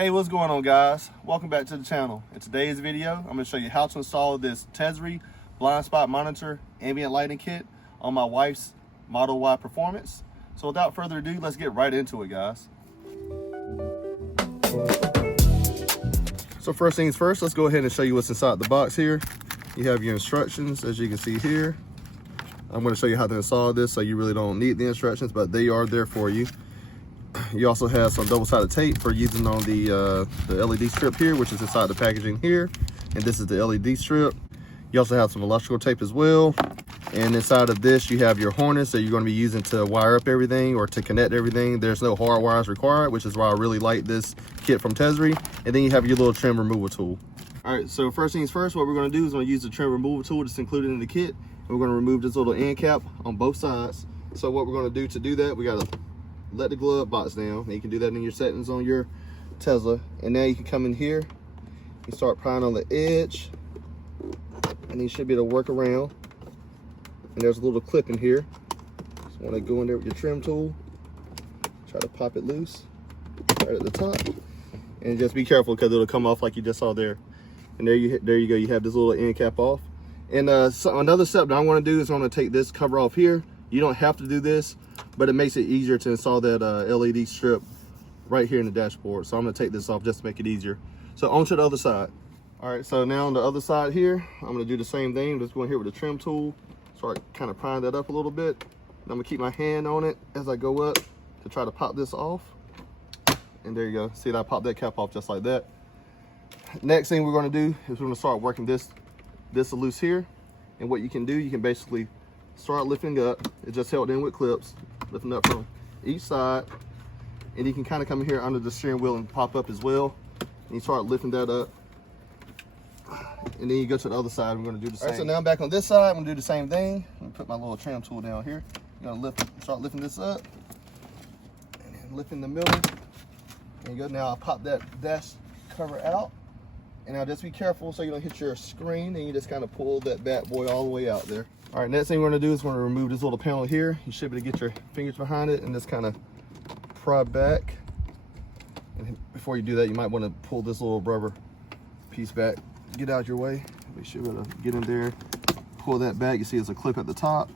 Hey, what's going on, guys? Welcome back to the channel. In today's video, I'm going to show you how to install this Tesery blind spot monitor ambient lighting kit on my wife's Model Y Performance. So without further ado, let's get right into it, guys. So first things first, let's go ahead and show you what's inside the box here. You have your instructions, as you can see here. I'm going to show you how to install this, so you really don't need the instructions, but they are there for you. You also have some double-sided tape for using on the LED strip here, which is inside the packaging here. And this is the LED strip. You also have some electrical tape as well. And inside of this, you have your harness that you're going to be using to wire up everything or to connect everything. There's no hard wires required, which is why I really like this kit from Tesery. And then you have your little trim removal tool. All right, so first things first, what we're going to do is we're going to use the trim removal tool that's included in the kit. And we're going to remove this little end cap on both sides. So what we're going to do that, we got to let the glove box down. And you can do that in your settings on your Tesla. And now you can come in here and start prying on the edge. And you should be able to work around. And there's a little clip in here. Just want to go in there with your trim tool. Try to pop it loose right at the top. And just be careful because it'll come off like you just saw there. And there you go. You have this little end cap off. And so another step that I want to do is I'm going to take this cover off here. You don't have to do this, but it makes it easier to install that LED strip right here in the dashboard. So I'm going to take this off just to make it easier. So on to the other side. All right, so now on the other side here, I'm going to do the same thing. Just going here with the trim tool, start kind of prying that up a little bit. And I'm going to keep my hand on it as I go up to try to pop this off. And there you go. See, I popped that cap off just like that. Next thing we're going to do is we're going to start working this loose here. And what you can do, you can basically start lifting up. It just held in with clips, lifting up from each side. And you can kind of come here under the steering wheel and pop up as well. And you start lifting that up. And then you go to the other side, we're going to do the same. All right, so now I'm back on this side, I'm going to do the same thing. I'm going to put my little trim tool down here. I'm going to start lifting this up. And then lifting the middle. There you go. Now I'll pop that dash cover out. And now just be careful so you don't hit your screen, and you just kind of pull that bad boy all the way out there. All right, next thing we're going to do is we're going to remove this little panel here. You should be able to get your fingers behind it and just kind of pry back. And before you do that, you might want to pull this little rubber piece back. Get out your way. Make sure you're going to get in there, pull that back. You see there's a clip at the top,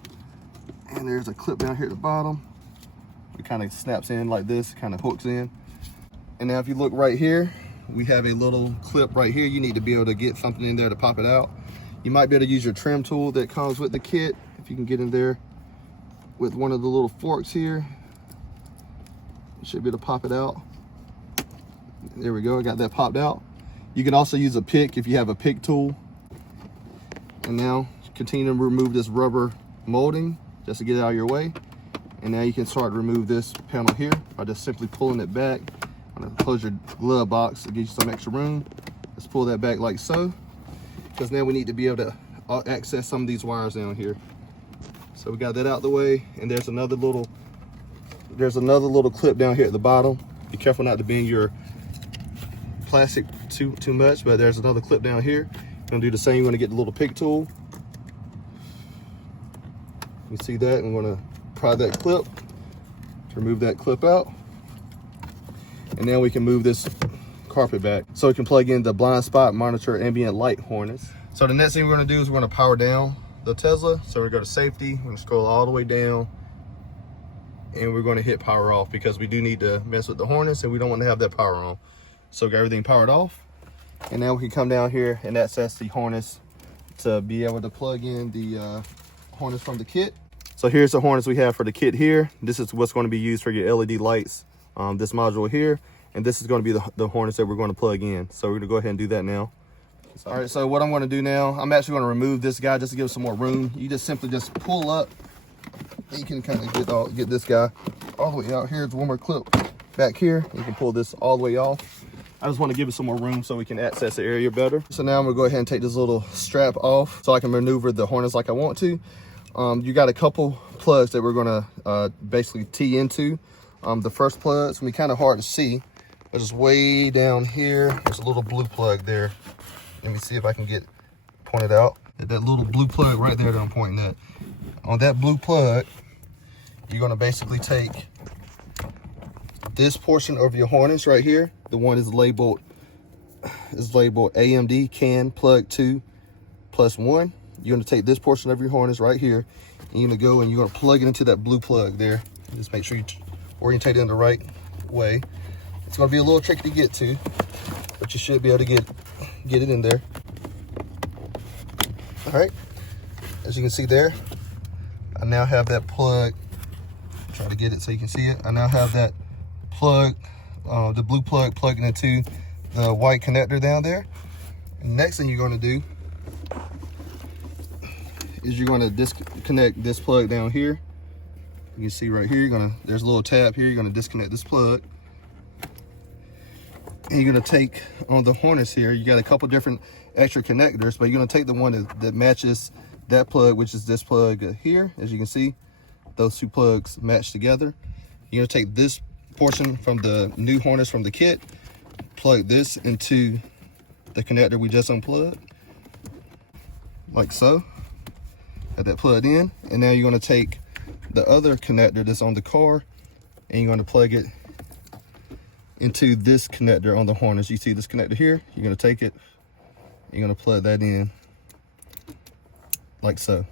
and there's a clip down here at the bottom. It kind of snaps in like this, kind of hooks in. And now if you look right here, we have a little clip right here. You need to be able to get something in there to pop it out. You might be able to use your trim tool that comes with the kit. If you can get in there with one of the little forks here, you should be able to pop it out. There we go, I got that popped out. You can also use a pick if you have a pick tool. And now continue to remove this rubber molding just to get it out of your way. And now you can start to remove this panel here by just simply pulling it back. I'm gonna close your glove box to give you some extra room. Let's pull that back like so, because now we need to be able to access some of these wires down here. So we got that out the way, and there's another little clip down here at the bottom. Be careful not to bend your plastic too much, but there's another clip down here. You're gonna do the same. You're gonna get the little pick tool. You see that? I'm gonna pry that clip to remove that clip out. And now we can move this carpet back so we can plug in the blind spot monitor ambient light harness. So the next thing we're going to do is we're going to power down the Tesla. So we're going to go to safety, we're going to scroll all the way down, and we're going to hit power off because we do need to mess with the harness and we don't want to have that power on. So we got everything powered off, and now we can come down here and access the harness to be able to plug in the harness from the kit. So here's the harness we have for the kit here. This is what's going to be used for your LED lights. This module here, and this is going to be the harness that we're going to plug in. So we're going to go ahead and do that now. All right, so what I'm going to do now, I'm actually going to remove this guy just to give it some more room. You just simply just pull up, and you can kind of get this guy all the way out. Here's one more clip back here. You can pull this all the way off. I just want to give it some more room so we can access the area better. So now I'm going to go ahead and take this little strap off so I can maneuver the harness like I want to. You got a couple plugs that we're going to basically tee into. The first plug, it's gonna be kind of hard to see, but it's way down here. There's a little blue plug there. Let me see if I can get pointed out. That little blue plug right there that I'm pointing at. On that blue plug, you're gonna basically take this portion of your harness right here, The one is labeled AMD CAN plug 2 plus 1. You're gonna take this portion of your harness right here, and you're gonna go and you're gonna plug it into that blue plug there. Just make sure you orientate it in the right way. It's gonna be a little tricky to get to, but you should be able to get it in there. All right, as you can see there, I now have that plug. Try to get it so you can see it. I now have that plug, the blue plug plugging into the white connector down there. And next thing you're gonna do is you're gonna disconnect this plug down here. You can see right here, there's a little tab here. You're gonna disconnect this plug. And you're gonna take on the harness here, you got a couple different extra connectors, but you're gonna take the one that matches that plug, which is this plug here. As you can see, those two plugs match together. You're gonna take this portion from the new harness from the kit, plug this into the connector we just unplugged, like so. Got that plugged in, and now you're gonna take the other connector that's on the car, and you're gonna plug it into this connector on the harness. You see this connector here? You're gonna take it, you're gonna plug that in, like so.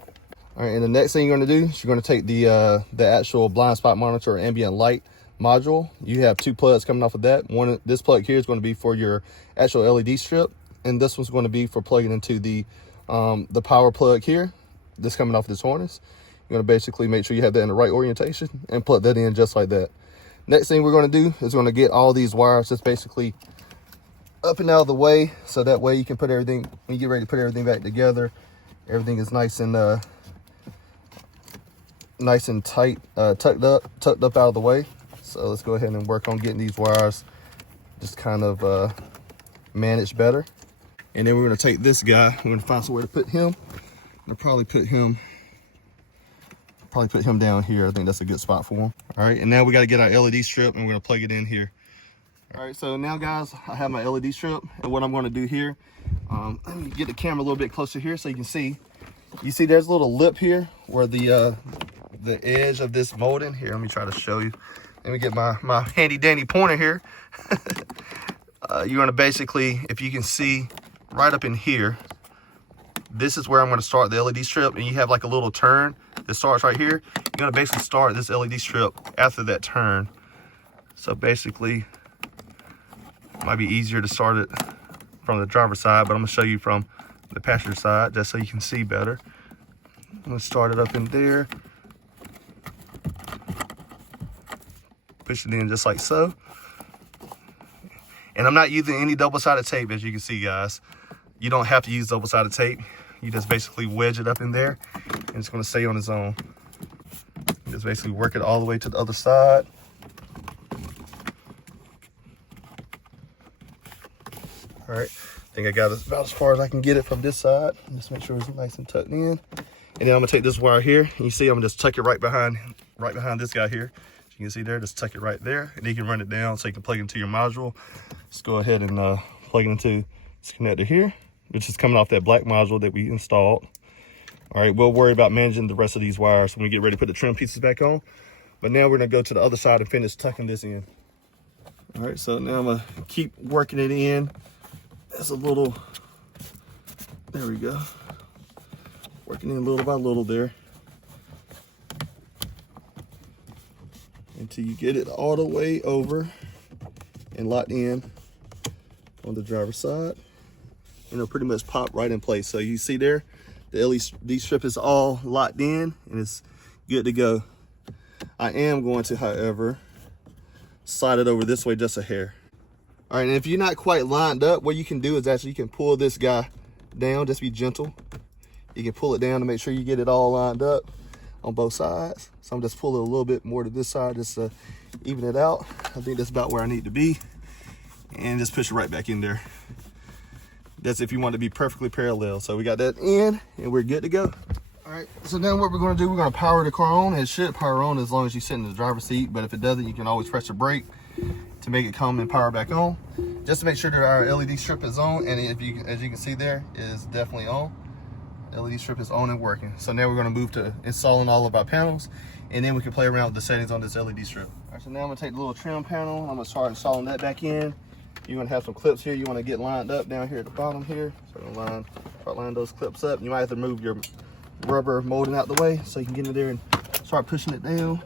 All right, and the next thing you're gonna do is you're gonna take the actual blind spot monitor ambient light module. You have two plugs coming off of that. This plug here is gonna be for your actual LED strip, and this one's gonna be for plugging into the power plug here. This coming off of this harness. You're gonna basically make sure you have that in the right orientation and plug that in just like that. Next thing we're gonna do is gonna get all these wires just basically up and out of the way, so that way you can put everything, when you get ready to put everything back together, everything is nice and tight, tucked up out of the way. So let's go ahead and work on getting these wires just kind of managed better. And then we're gonna take this guy, we're gonna find somewhere to put him. I'll probably put him down here. I think that's a good spot for him. All right, and now we got to get our LED strip, and we're gonna plug it in here. All right, so now guys, I have my LED strip, and what I'm going to do here, let me get the camera a little bit closer here so you can see. You see there's a little lip here where the edge of this molding here. Let me try to show you. Let me get my handy dandy pointer here. You're gonna basically, if you can see right up in here, this is where I'm gonna start the LED strip, and you have like a little turn that starts right here. You're gonna basically start this LED strip after that turn. So basically, it might be easier to start it from the driver's side, but I'm gonna show you from the passenger side just so you can see better. I'm gonna start it up in there. Push it in just like so. And I'm not using any double-sided tape, as you can see, guys. You don't have to use double-sided tape. You just basically wedge it up in there, and it's gonna stay on its own. Just basically work it all the way to the other side. All right, I think I got it about as far as I can get it from this side. Just make sure it's nice and tucked in. And then I'm gonna take this wire here, and you see I'm gonna just tuck it right behind this guy here. You can see there, just tuck it right there, and you can run it down so you can plug it into your module. Let's go ahead and plug it into this connector here, which is coming off that black module that we installed. All right, we'll worry about managing the rest of these wires when we get ready to put the trim pieces back on. But now we're gonna go to the other side and finish tucking this in. All right, so now I'm gonna keep working it in. That's a little, there we go. Working in little by little there. Until you get it all the way over and locked in on the driver's side. And it'll pretty much pop right in place. So you see there, the LED strip is all locked in and it's good to go. I am going to, however, slide it over this way just a hair. All right, and if you're not quite lined up, what you can do is actually you can pull this guy down, just be gentle. You can pull it down to make sure you get it all lined up on both sides. So I'm just pulling a little bit more to this side just to even it out. I think that's about where I need to be. And just push it right back in there. That's if you want to be perfectly parallel. So we got that in and we're good to go. All right, so now what we're gonna do, we're gonna power the car on. It should power on as long as you sit in the driver's seat, but if it doesn't, you can always press the brake to make it come and power back on. Just to make sure that our LED strip is on, and as you can see there, it is definitely on. LED strip is on and working. So now we're gonna move to installing all of our panels, and then we can play around with the settings on this LED strip. All right, so now I'm gonna take the little trim panel, I'm gonna start installing that back in. You're gonna have some clips here you wanna get lined up down here at the bottom here. So I'm gonna line those clips up. You might have to move your rubber molding out the way so you can get in there and start pushing it down.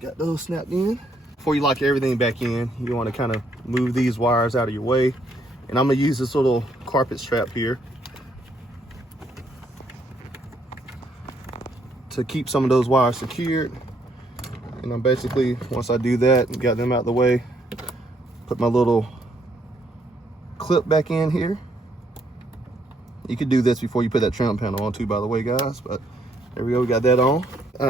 Got those snapped in. Before you lock everything back in, you wanna kind of move these wires out of your way. And I'm gonna use this little carpet strap here to keep some of those wires secured. And I'm basically, once I do that and got them out of the way, put my little clip back in here. You could do this before you put that trim panel on too, by the way, guys, but there we go, we got that on.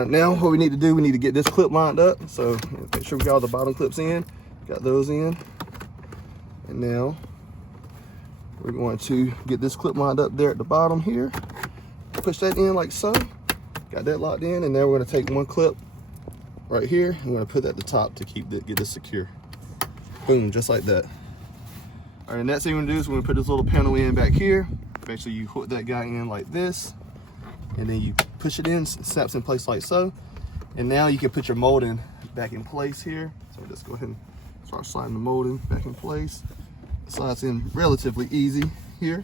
Now what we need to do, we need to get this clip lined up. So make sure we got all the bottom clips in, got those in. And now we're going to get this clip lined up there at the bottom here. Push that in like so. Got that locked in, and now we're gonna take one clip right here, and we're gonna put that at the top to get this secure. Boom, just like that. All right, next thing we're gonna do is we're gonna put this little panel in back here. Make sure you hook that guy in like this, and then you push it in, it snaps in place like so. And now you can put your molding back in place here. So just go ahead and start sliding the molding back in place. It slides in relatively easy here.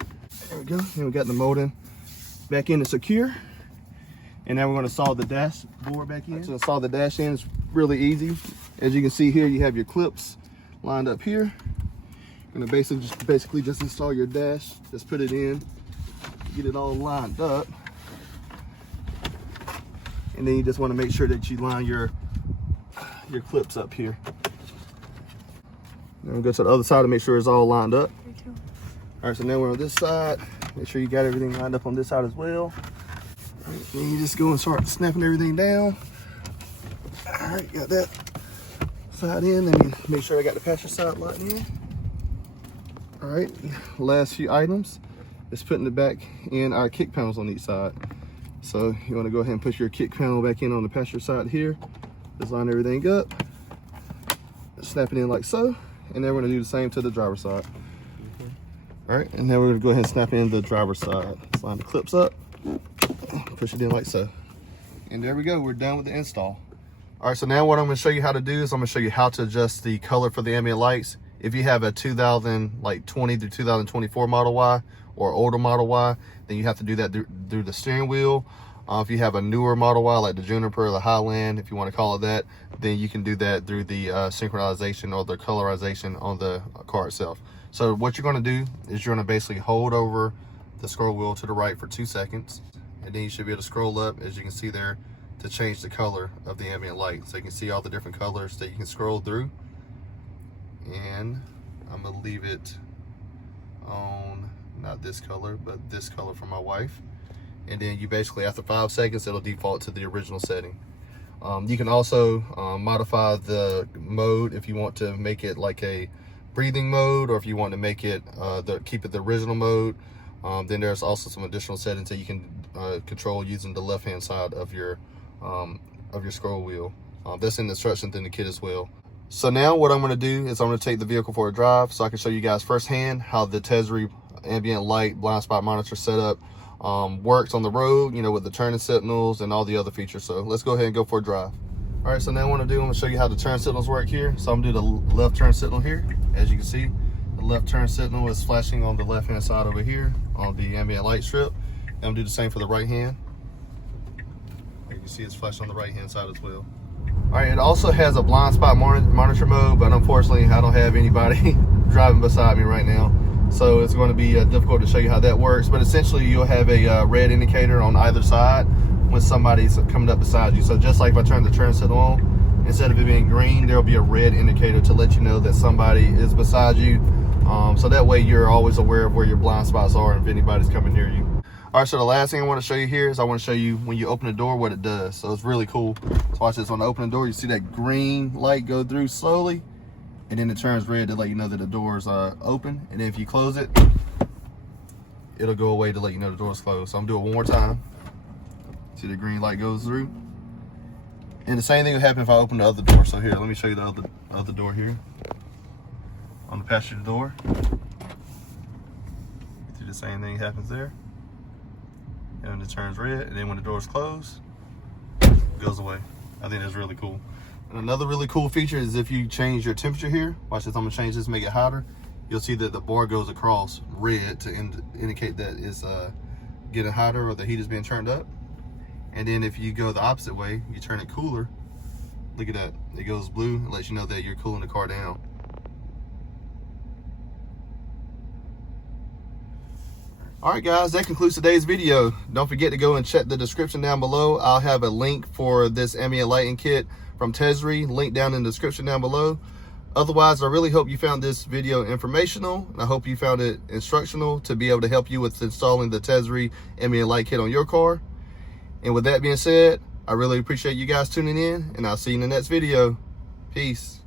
There we go, and we got the molding back in and secure. And now we're going to solder the dashboard back in. So to solder the dash in is really easy. As you can see here, you have your clips lined up here. You're going to basically just install your dash. Just put it in, get it all lined up. And then you just want to make sure that you line your clips up here. Then we'll go to the other side to make sure it's all lined up. All right, so now we're on this side. Make sure you got everything lined up on this side as well. Then you just go and start snapping everything down. All right, got that side in. Let me make sure I got the passenger side locked in. All right, last few items is putting it back in our kick panels on each side. So you want to go ahead and push your kick panel back in on the passenger side here. Just line everything up. Snap it in like so. And then we're going to do the same to the driver's side. All right, and now we're going to go ahead and snap in the driver's side. Just line the clips up. Push it in like so. And there we go, we're done with the install. All right, so now what I'm gonna show you how to do is I'm gonna show you how to adjust the color for the ambient lights. If you have a 2020 to 2024 Model Y or older Model Y, then you have to do that through the steering wheel. If you have a newer Model Y like the Juniper or the Highland, if you want to call it that, then you can do that through the synchronization or the colorization on the car itself. So what you're gonna do is you're gonna basically hold over the scroll wheel to the right for 2 seconds, and then you should be able to scroll up, as you can see there, to change the color of the ambient light. So you can see all the different colors that you can scroll through. And I'm gonna leave it on, not this color, but this color for my wife. And then you basically, after 5 seconds, it'll default to the original setting. You can also modify the mode if you want to make it like a breathing mode, or if you want to make it keep it the original mode. Then there's also some additional settings that you can control using the left-hand side of your scroll wheel. That's in the instructions in the kit as well. So now what I'm going to do is I'm going to take the vehicle for a drive so I can show you guys firsthand how the Tesery Ambient Light blind spot monitor setup works on the road, you know, with the turning signals and all the other features. So let's go ahead and go for a drive. All right, so now what I'm going to do, I'm going to show you how the turn signals work here. So I'm going to do the left turn signal here. As you can see, the left turn signal is flashing on the left hand side over here on the ambient light strip. And I'm going to do the same for the right hand. You can see it's flashing on the right hand side as well. All right, it also has a blind spot monitor mode, but unfortunately I don't have anybody driving beside me right now, so it's going to be difficult to show you how that works. But essentially you'll have a red indicator on either side when somebody's coming up beside you. So just like if I turn the turn signal on, instead of it being green, there'll be a red indicator to let you know that somebody is beside you. So that way you're always aware of where your blind spots are and if anybody's coming near you. All right, so the last thing I want to show you here is I want to show you when you open the door what it does. So it's really cool. So watch this. When I open the door, you see that green light go through slowly, and then it turns red to let you know that the door is open. And then if you close it, it'll go away to let you know the door is closed. So I'm doing it one more time. See the green light goes through. And the same thing will happen if I open the other door. So here, let me show you the other door here. On the passenger door. See the same thing happens there. And it turns red, and then when the door's closed, it goes away. I think that's really cool. And another really cool feature is if you change your temperature here, watch this, I'm gonna change this, make it hotter. You'll see that the bar goes across red to indicate that it's getting hotter or the heat is being turned up. And then if you go the opposite way, you turn it cooler, look at that, it goes blue, it lets you know that you're cooling the car down. All right guys, that concludes today's video. Don't forget to go and check the description down below. I'll have a link for this ambient lighting kit from Tesery, link down in the description down below. Otherwise, I really hope you found this video informational, and I hope you found it instructional to be able to help you with installing the Tesery ambient light kit on your car. And with that being said, I really appreciate you guys tuning in, and I'll see you in the next video. Peace.